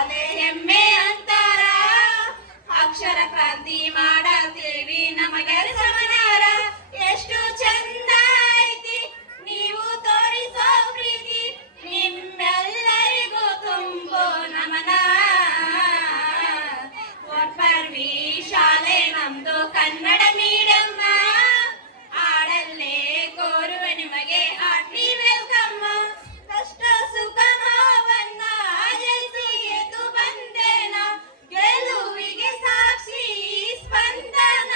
ಶಾಲೆ ಹೆಮ್ಮೆ ಅಂತಾರ ಅಕ್ಷರ ಕ್ರಾಂತಿ ಮಾಡತೀವಿ ನಮಗೆ ಸಮನಾರ ಎಷ್ಟು ಚಂದ ಐತಿ ನೀವು ತೋರಿಸೋ ಪ್ರೀತಿ ನಿಮ್ಮೆಲ್ಲರಿಗೂ ತುಂಬೋ ನಮನ ಒಟ್ಪರ್ವಿ ಶಾಲೆ ನಮ್ದು ಕನ್ನಡ ಮೀಡಿಯಂ ಆಡಲ್ಲೇ ಕೋರುವೆ ನಿಮಗೆ ಹಾರ್ಟ್ಲಿ ವೆಲ್ಕಮ್ ಕಷ್ಟ ಸುಖ ನೋವನ್ನ ಜಯಿಸಿ ಎದ್ದು ಬಂದೇನ ಗೆಲುವಿಗೆ ಸಾಕ್ಷಿ ಸ್ಪಂದನ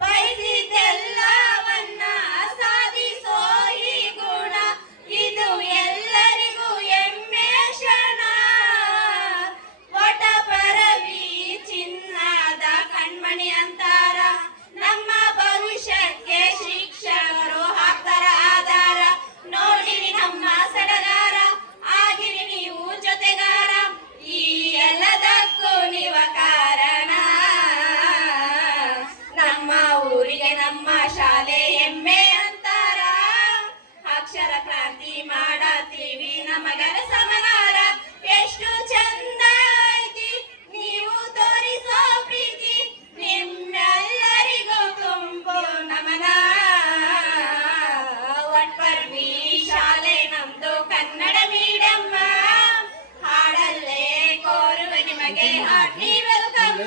ಬಯಸಿದ್ದೆಲ್ಲವನ್ನ ಸಾಧಿಸೋ ಈ ಗುಣ ಇದು ಎಲ್ಲರಿಗೂ ಹೆಮ್ಮೆ ಕ್ಷಣ ಒಟ ಪರವಿ ಚಿನ್ನದ ಕಣ್ಮಣಿ ಅಂತಾರ ನಮ್ಮ ಭವಿಷ್ಯಕ್ಕೆ ಶಿಕ್ಷಕರು ಹಾಕ್ತಾರ ಆಧಾರ ನೋಡಿರಿ ನಮ್ಮ ಸಡಗಾರ ಆಗಿರಿ ನೀವು ಜೊತೆಗಾರ ಈ ಎಲ್ಲದಕ್ಕೂ ನೀವ ಕಾರಣ ನಮ್ಮ ಊರಿಗೆ ನಮ್ಮ ಶಾಲೆ ಹೆಮ್ಮೆ ಅಂತಾರ ಅಕ್ಷರ ಕ್ರಾಂತಿ ಮಾಡತೀವಿ ನಮಗರ ಸಮನಾರ ಎಷ್ಟು ಚಂದ ಐತಿ ನೀವು ತೋರಿಸೋ ಪ್ರೀತಿ ನಿಮ್ಮೆಲ್ಲರಿಗೂ ತುಂಬೋ ನಮನ ಒಟ್ಪರ್ವಿ ಶಾಲೆ ನಮ್ದು ಕನ್ನಡ ಮೀಡಿಯಂ ಹಾಡಲ್ಲೇ ಕೋರುವೆ ನಿಮಗೆ ಹಾರ್ಟ್ಲಿ ವೆಲ್ಕಮ್